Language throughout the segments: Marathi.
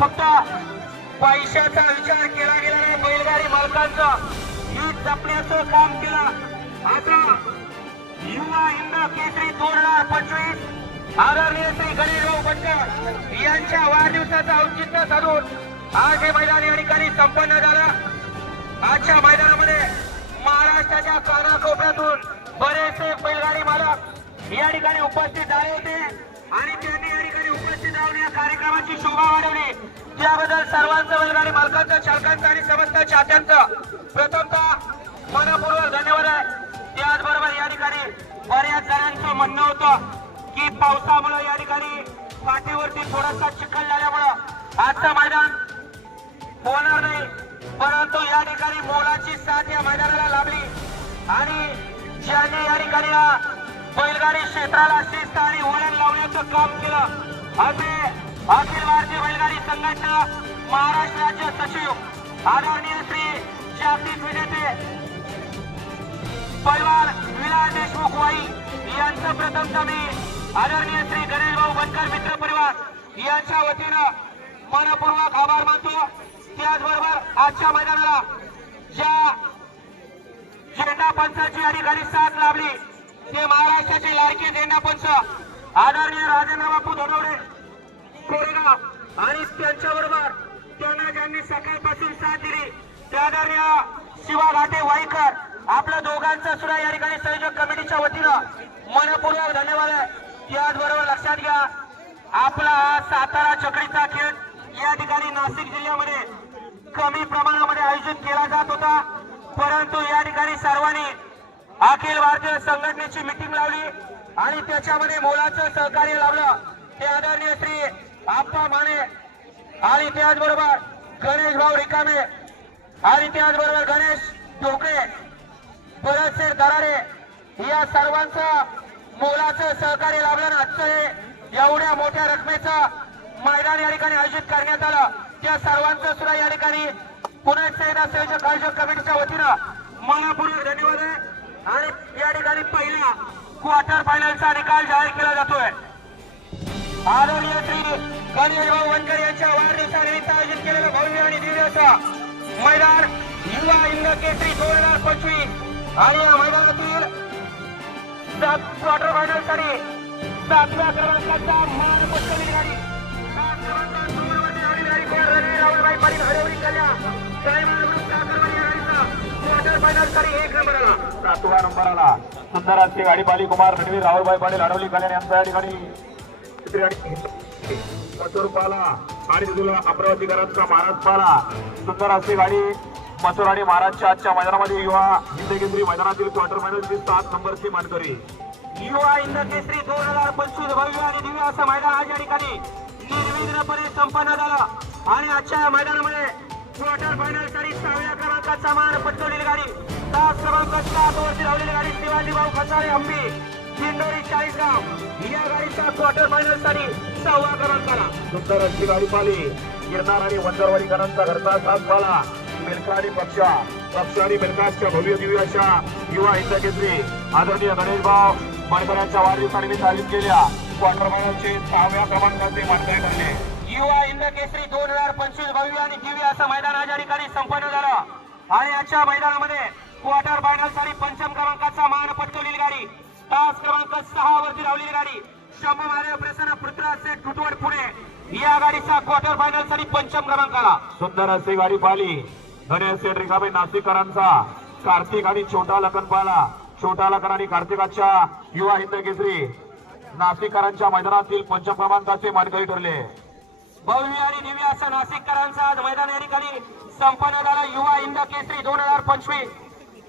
फक्त पैशाचा विचार केला गेला नाही बैलगाडी मालकांचा. ही जपण्याचं काम केलं. आता युवा हिंद केसरी दोन हजार पंचवीस. आदरणीय श्री गणेशभाऊ बनकर यांच्या वाढदिवसाचं औचित्य साधून आज हे मैदान या ठिकाणी संपन्न झालं. आजच्या मैदानामध्ये महाराष्ट्राच्या कानाकोपऱ्यातून बरेचसे बैलगाडी मालक या ठिकाणी उपस्थित झाले होते आणि त्यांनी या कार्यक्रमाची शोभा वाढवली. त्याबद्दल सर्वांचं बैलगाडी मालकांचं चालकांचं आणि समस्त चात्यांचं प्रथमतः मनपूर्वक धन्यवाद आहे. त्याचबरोबर या ठिकाणी बऱ्याच जणांचं म्हणणं होतं की पावसामुळे या ठिकाणी पाठीवरती थोडासा चिखल झाल्यामुळं आजचं मैदान होणार नाही. परंतु या ठिकाणी मोलाची साथ या मैदानाला लाभली. आणि ज्यांनी या ठिकाणी बैलगाडी क्षेत्राला शिस्त आणि वळण लावण्याचं काम केलं असे अखिल भारतीय बैलगाडी संघटना महाराष्ट्र राज्य सचिव आदरणीय श्री जागतिक विजेते पैलवान विलास देशमुख वाई यांचं प्रथमतः मी आदरणीय श्री गणेश भाऊ बनकर मित्र परिवार यांच्या वतीनं मनपूर्वक आभार मानतो. त्याचबरोबर आजच्या मैदानाला ज्या झेंडा पंचाची अधिकारी साथ लाभली ते महाराष्ट्राचे लाडके झेंडा पंच आदरणीय राजेंद्र बापू धनवडे कोरेगाव आणि त्यांच्याबरोबर त्यांना ज्यांनी सकाळपासून साथ दिली त्या आदरणीय शिवा घाटे वाईकर आपल्या दोघांचा सुद्धा या ठिकाणी संयोजक कमिटीच्या वतीनं मनपूर्वक धन्यवाद आहे. त्याचबरोबर लक्षात घ्या आपला हा सातारा चकडीचा खेळ या ठिकाणी नाशिक जिल्ह्यामध्ये कमी प्रमाणामध्ये आयोजित केला जात होता. परंतु या ठिकाणी सर्वांनी अखिल भारतीय संघटनेची मिटिंग लावली. आणि त्याच्यामध्ये मोलाचं सहकार्य लाभलं. ते आदरणीय श्री आप्पा माने. आणि त्याचबरोबर गणेश भाऊ रिकामे. आणि त्याचबरोबर गणेश ढोकळे परतशेर दरारे. या सर्वांचं मोलाचं सहकार्य लाभलं आजचं हे एवढ्या मोठ्या रकमेचं मैदान या ठिकाणी आयोजित करण्यात आलं. त्या सर्वांचं सुद्धा या ठिकाणी पुन्हा एकदा संयोजक आयोजक कमिटीच्या वतीनं मनापूर्वक धन्यवाद आहे. आणि या ठिकाणी पहिला क्वार्टर फायनलचा निकाल जाहीर केला जातोय. आदरणीय श्री गणेश भाऊ वनकर यांच्या वाढदिवसानिमित्त आयोजित केलेलं भव्य आणि दिव्य असं मैदान युवा इंद केसरी दोन हजार पंचवीस आणि या मैदानातील क्वार्टर फायनलसाठी सातव्या क्रमांकाचा मान पटकली गाडी सात क्रमांकात सुरुवातीला राहुलभाई पाटील हरवली कल्या साहेब क्वार्टर फायनलसाठी एक नंबर आला सातवा नंबर आला सुंदर अशी गाडी पाली कुमार रणवीर राहुलभाई पाटील अडवली कल्याण यांचा या ठिकाणी. गाडी पाला आणि अमरावती अमरावतीकरांचा महाराज पाला सुंदर अशी गाडी मसूर आणि महाराजच्या आजच्या मैदानामध्ये युवा हिंदकेंद्री मैदानातील क्वार्टर फायनलची सात नंबरची मानकरी. युवा इंद केसरी दोन हजार पंचवीस भव्य आणि दिव्य असं मैदान आज या ठिकाणी निर्विघ्नपणे संपन्न झालं. आणि आजच्या मैदानामध्ये क्वार्टर फायनलसाठी सहाव्या क्रमांकाचा मान पटकवलेली गाडी. तास क्रमांक सात वरती लावलेली गाडी शिवाजी भाऊ खचारे हंपी. दिंडोरी चाळीसगाव. या गाडीचा क्वार्टर फायनलसाठी सहावा क्रमांकाला सुंदर अशी गाडी पाली गिरणार आणि वंदरवाडीकरांचा घरचा साथ पाला मिल्का आणि पक्षा. पक्ष आणि मिल्कासच्या भव्य दिव्य अशा युवा हिंदकेंद्री आदरणीय गणेश भाऊ मणकरांच्या वाढदिवसानिमित्त आयोजित केल्या क्वार्टर फायनलचे सहाव्या क्रमांकाचे मानकरी बनले. युवा इंद केसरी दोन हजार पंचवीस भव्य आणि दिव्य असं मैदान आज या ठिकाणी संपन्न झालं. आणि आजच्या मैदानामध्ये क्वार्टर फायनलसाठी पंचम क्रमांकाचा मान पटकवलेली गाडी. तास क्रमांक सहा वरती लावलेली गाडी. शंभू महादेव प्रसन्न पृथ्वीराज सेठ कुटवड पुणे. या गाडीचा क्वार्टर फायनलसाठी पंचम क्रमांकाला. सुंदर अशी गाडी पाली गणेश सेठ रिकामे नाशिककरांचा. कार्तिक आणि छोटा लखन पाला छोटा लखन आणि कार्तिकाच्या युवा हिंद केसरी. नाशिककरांच्या मैदानातील पंचम क्रमांकाचे मानकरी ठरले. भव्य आणि दिव्य असं नाशिककरांचा आज मैदान या ठिकाणी संपन्न झाला. युवा इंद केसरी दोन हजार पंचवीस.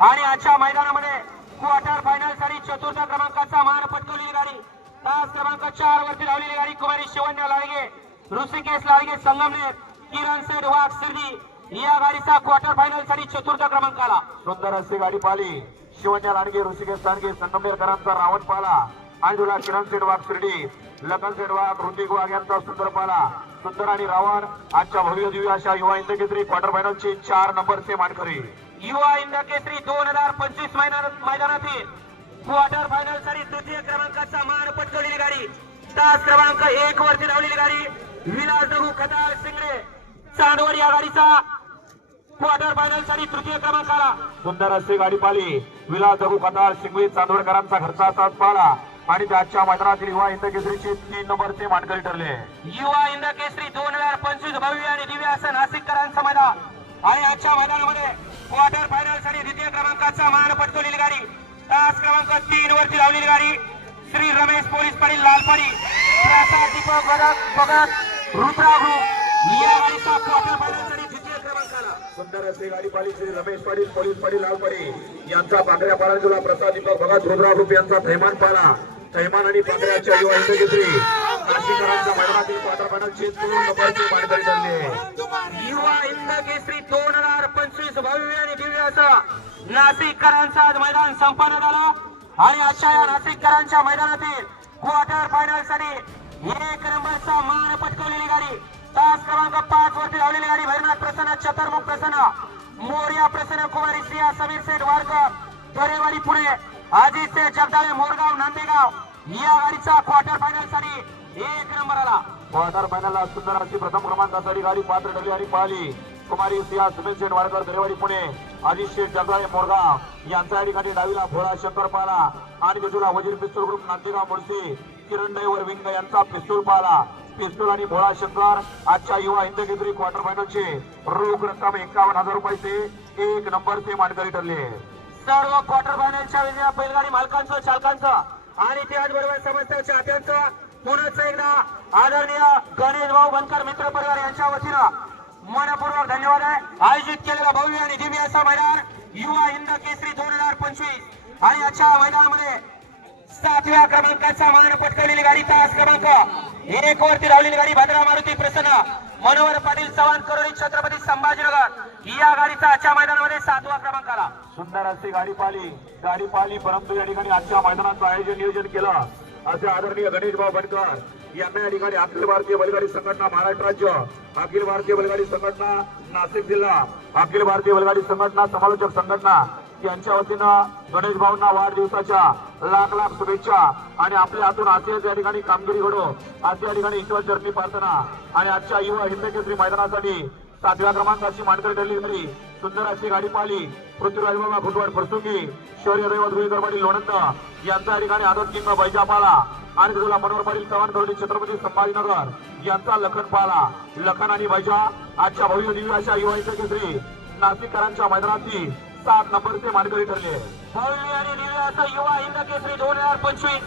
आणि आजच्या मैदानामध्ये क्वार्टर फायनलसाठी चतुर्थ क्रमांकाचा मान पटकवलेली गाडी. तास क्रमांक चार वरती लावलेली गाडी कुमारी शिवण्या लाडगे ऋषिकेश लाडगे संगमनेर किरण सेठ वाघ सिर्डी या गाडीचा क्वार्टर फायनलसाठी चतुर्थ क्रमांकाला. सुंदर अशी गाडी पाली शिवण्या लाडगे ऋषिकेश लाडगे संगमेरकरांचा रावण पाला. आणि तुला किरण सेठ वाघ शिर्डी लखन सेठ वाघ ऋतिक वाघ यांचा सुंदर पाला. सुंदर आणि रावण आजच्या भव्य दिव्य अशा युवा हिंद क्वार्टर फायनलची चार नंबरचे मानकरी. युवा इंद केसरी दोन हजार पंचवीस मैदानातील क्वार्टर फायनलसाठी तृतीय क्रमांकाचा मान पटकवलेली गाडी. तास क्रमांक एक वरती लावलेली गाडी. विलास दगू खताळ सिंगरे चांदवड या गाडीचा क्वार्टर फायनलसाठी तृतीय क्रमांकाला. सुंदर अशी गाडी पाली विलास दगू कतार शिंगवी चांदोडकरांचा घरचा साथ पाला आणि त्याच्या मैदानातील युवा हिंद केसरीचे तीन नंबरचे मानकरी ठरले. युवा इंद केसरी दोन हजार पंचवीस भव्य आणि दिव्य असं नाशिककरांचं मैदान. आणि आजच्या मैदानामध्ये क्वार्टर फायनलसाठी द्वितीय क्रमांकाचा मान पटकवलेली गाडी. तास क्रमांक तीन वरती लावलेली गाडी. श्री रमेश पोलीस पाटील लालपाडी प्रसाद दीपक भगत भगत रुद्रागृ या गाडीचा क्वार्टर फायनलसाठी द्वितीय क्रमांकाला. सुंदर असे गाडी पाली श्री रमेश पाटील पोलीस पाटील लालपाडी यांचा पाकड्या पाला प्रसाद दीपक भगत रुद्रा ग्रुप यांचा थैमान पाला थैमान आणि पांढऱ्याच्या युवा हिंद केसरी नाशिककरांच्या मैदानातील क्वार्टर फायनलचे दोन नंबरचे मानकरी ठरले युवा हिंद केसरी दोन हजार पंचवीस भव्य आणि दिव्य असं. नाशिककरांचं आज मैदान संपन्न झालं. आणि आजच्या या नाशिककरांच्या मैदानातील क्वार्टर फायनलसाठी एक नंबरचा मान पटकवलेली गाडी. तास क्रमांक पाच वरती लावलेली गाडी. भैरनाथ प्रसन्न चतुर्मुख प्रसन्न मोर्या प्रसन्न कुमारी सिया समीर सेठ वाडकर तोरेवाडी पुणे अजित सेठ जगदाळे मोरगाव नांदेगाव. या गाडीचा क्वार्टर फायनलसाठी एक नंबर आला. क्वार्टर फायनलला सुंदर अशी प्रथम क्रमांकासाठी गाडी पात्र ठरली आणि पाहिली कुमारी सिया सुमित शेठ वाडकर दरेवाडी पुणे अजित शेठ जगदाळे मोरगाव यांचा या ठिकाणी डावीला भोळा शंकर पाला आणि बाजूला वजीर पिस्तूल group Nandegaon Mulshi Kiran driver wing यांचा पिस्तूल पाला. पिस्तूल आणि भोळा शंकर आजच्या युवा हिंद केसरी क्वार्टर फायनलचे रोख रक्कम एकावन्न हजार रुपयाचे एक नंबरचे मानकरी ठरले. सर्व क्वार्टर फायनलच्या वेगळ्या बैलगाडी मालकांचं चालकांचं आणि त्याचबरोबर समस्त चाहत्यांचं पुन्हा एकदा आदरणीय गणेश भाऊ बनकर मित्र परिवार यांच्या वतीनं मनपूर्वक धन्यवाद आहे. आयोजित केलेला भव्य आणि दिव्य असा मैदान युवा हिंद केसरी दोन हजार पंचवीस. आणि आजच्या मैदानामध्ये सातव्या क्रमांकाचा मान पटकवलेली गाडी तास क्रमांक एक वरती लावलेली गाडी भद्रा मारुती प्रसन्न. मनोहर पाटील चव्हाण करोली छत्रपती संभाजीनगर. या गाडीचा आजच्या मैदानामध्ये सातवा क्रमांक आला सुंदर अशी गाडी पाली गाडी पाली परंतु या ठिकाणी आजच्या मैदानाचं आयोजन नियोजन केलं. असे आदरणीय गणेशभाऊ बनकर यांना या ठिकाणी अखिल भारतीय बैलगाडी संघटना महाराष्ट्र राज्य अखिल भारतीय बैलगाडी संघटना नाशिक जिल्हा अखिल भारतीय बैलगाडी संघटना समालोचक संघटना यांच्या वतीनं गणेश भाऊंना वाढदिवसाच्या लाख लाख शुभेच्छा आणि आपल्या हातून असेच या ठिकाणी कामगिरी घडो असे या ठिकाणी ईश्वर चरणी प्रार्थना आणि आजच्या युवा हिंदकेसरी मैदानासाठी सातव्या क्रमांकाची मानकरी ठरली होती. सुंदर अशी गाडी पाहिली. पृथ्वीराज बाबा फुटवाड फरसुंगी शौर्य दैवत रुईकर पाटील लोणंद. यांचा ठिकाणी आदत किंग बैजा पाला आणि तुला मनोहर पाटील चव्हाण करोली छत्रपती संभाजीनगर. यांचा लखन पाला. लखन आणि बैजा. आजच्या भव्य दिव्य अशा युवा केसरी. नाशिककरांच्या मैदानाची सात नंबरचे मानकरी ठरले. भव्य आणि दिव्य असा युवा हिंद केसरी दोन हजार पंचवीस.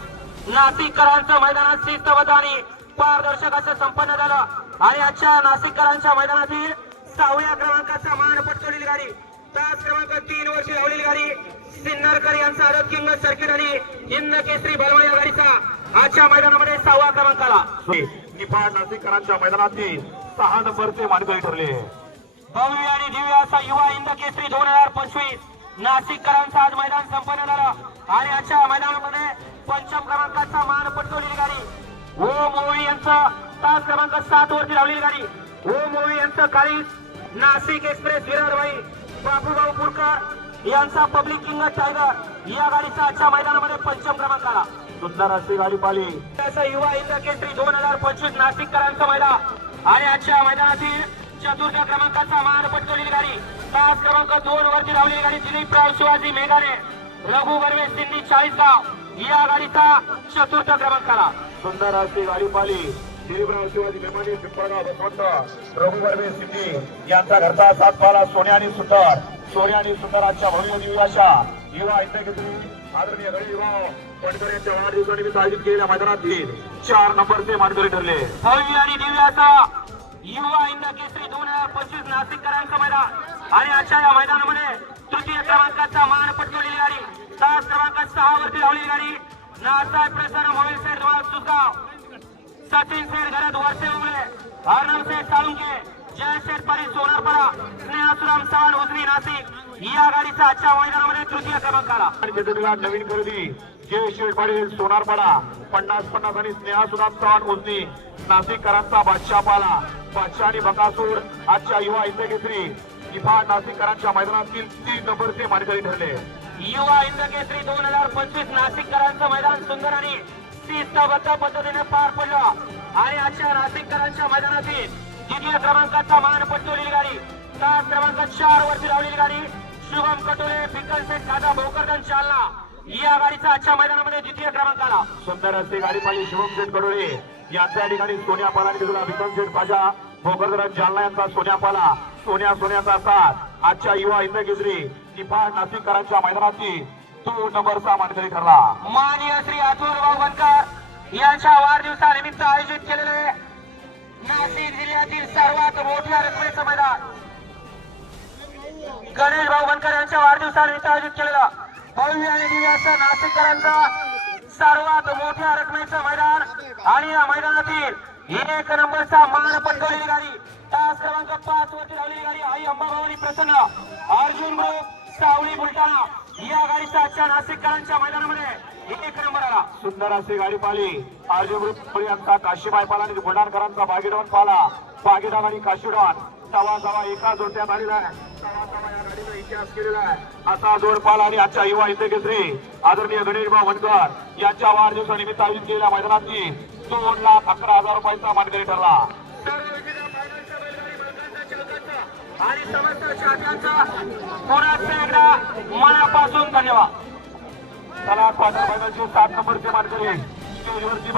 नाशिककरांचं मैदानात शिस्तबद्ध आणि पारदर्शक असं संपन्न झालं. आणि आजच्या नाशिककरांच्या मैदानातील सहाव्या क्रमांकाचा मान पटकवलेली गाडी. तास क्रमांक तीन वर्षी लावलेली गाडी. सिन्नरकर यांचा आदत किंग सर्किट आणि हिंद केसरी बलवा या गाडीचा आजच्या मैदानामध्ये सहावा क्रमांक आला निफाड नाशिककरांच्या मैदानातील सहा नंबरचे मानकरी ठरले. भव्य आणि दिव्य असा युवा हिंद केसरी दोन हजार पंचवीस नाशिककरांचं आज मैदान संपन्न झालं. आणि आजच्या मैदानामध्ये पंचम क्रमांकाचा मान पटकवलेली गाडी. ओ मोळी यांचं तास क्रमांक सात वरती लावलेली गाडी. ओ मोळी यांचं काळीज नाशिक एक्सप्रेस विरारबाई बाबूभाऊ पुरकर यांचा पब्लिक किंग टायगर या गाडीचा आजच्या मैदानामध्ये पंचम क्रमांक आला. सुंदर अशी गाडी पाली युवा इंद केसरी दोन हजार पंचवीस नाशिककरांचा मैदान आणि आजच्या मैदानातील चतुर्थ क्रमांकाचा मान पटकवलेली गाडी. तास क्रमांक दोन वरती लावलेली गाडी दिलीपराव शिवाजी मेघाने रघु बर्वे सिंधी चाळीसगाव. या गाडीचा चतुर्थ क्रमांक आला. सुंदर अशी गाडी पाली दिलीपराव शिवाजी मेमानी पिंपळगाव बसवंत रघुबर्वे सिद्धी यांचा घरचा सात पाला सोन्या आणि सुतार सोन्या आणि सुंदर आजच्या भव्य दिव्य अशा युवा इंद्रगिरी आदरणीय गणेश भाऊ पटकर यांच्या वाढदिवसानिमित्त आयोजित केलेल्या मैदानातील चार नंबरचे मानकरी ठरले. भव्य आणि दिव्याचा युवा इंदा केसरी दोन हजार पंचवीस नाशिककरांचं मैदान. आणि आजच्या या मैदानामध्ये तृतीय क्रमांकाचा मान पटकवलेली गाडी सात क्रमांक सहा वरती लावलेली गाडी नासाहेब प्रसन्न मोबाईल सेट धुळा सुसगाव सचिन सेठ घरात वर्षे उमले अर्णव सेठ साळुंके जय शेठ पाटील सोनारपाडा स्नेहासुराम चव्हाण उजनी नाशिक. या गाडीचा आजच्या मैदानामध्ये तृतीय क्रमांक आला त्याच्यातला नवीन खरेदी. जय शेठ पाटील सोनारपाडा पन्नास पन्नास आणि स्नेहा सुदाम चव्हाण उजनी नाशिककरांचा बादशाह पाला बादशाह आणि बकासूर आजच्या युवा इंद्रकेसरी. निफाड नाशिककरांच्या मैदानातील तीन नंबरचे मानकरी ठरले. युवा हिंद केसरी दोन हजार पंचवीस नाशिककरांचं मैदान सुंदर आणि शिस्तबद्ध पद्धतीने पार पडलं. आणि अशा नाशिककरांच्या मैदानातील द्वितीय क्रमांकाचा मान पटवलेली गाडी. तास क्रमांक चार वरती लावलेली गाडी. शुभम कटोले पिकलसेट दादा भोकरगन चालना. या गाडीचा आजच्या मैदानामध्ये द्वितीय क्रमांक आला सुंदर असते गाडी पाहिजे शुभम सेठ कटोले याच्या ठिकाणी सोन्या पाला आणि तिथला विक्रम शेठ पाजा भोकरदरा जालना यांचा सोन्या पाला. सोन्या सोन्याचा साथ. आजच्या युवा हिंद केसरी निफाड नाशिककरांच्या मैदानाची तो नंबरचा मानकरी ठरला. माननीय श्री अतुल भाऊ बनकर यांच्या वाढदिवसानिमित्त आयोजित केलेले नाशिक जिल्ह्यातील सर्वात मोठ्या रकमेचं मैदान. गणेश भाऊ बनकर यांच्या वाढदिवसानिमित्त आयोजित केलेलं भव्य आणि दिव्य असं नाशिककरांचं सर्वात मोठ्या रकमेचं मैदान. आणि या मैदानातील एक नंबरचा मान पटकवलेली गाडी तास क्रमांक पाच वरती लावलेली गाडी आई अंबाभावानी प्रसन्न. अर्जुन ग्रुप सावळी बुलढाणा. या गाडीचा आजच्या नाशिककरांच्या मैदानामध्ये एक नंबर आला. सुंदर अशी गाडी पाली अर्जुन ग्रुप यांचा काशीबाई पाला आणि बुलढाणकरांचा बागेडॉन पाला. बागेडॉन आणि काशीडॉन. सवा सवा एका जोडण्यात आलेला आहे. गाडीचा इतिहास केलेला आहे. असा जोड पाला आणि आजच्या युवा हिंद केसरी. आदरणीय गणेश भाऊ वनकर यांच्या वाढदिवसानिमित्त आयोजित केलेल्या मैदानातील दोन लाख अकरा हजार रुपयांचा मानकरी ठरला सर्व विजेत्या फायनलच्या बैलगाडी मालकांचा, चालकांचा आणि समस्त चाहत्यांचा पुन्हा एकदा मनापासून धन्यवाद. चला क्वार्टर फायनलचे सात नंबरचे मानकरी स्टेजवरची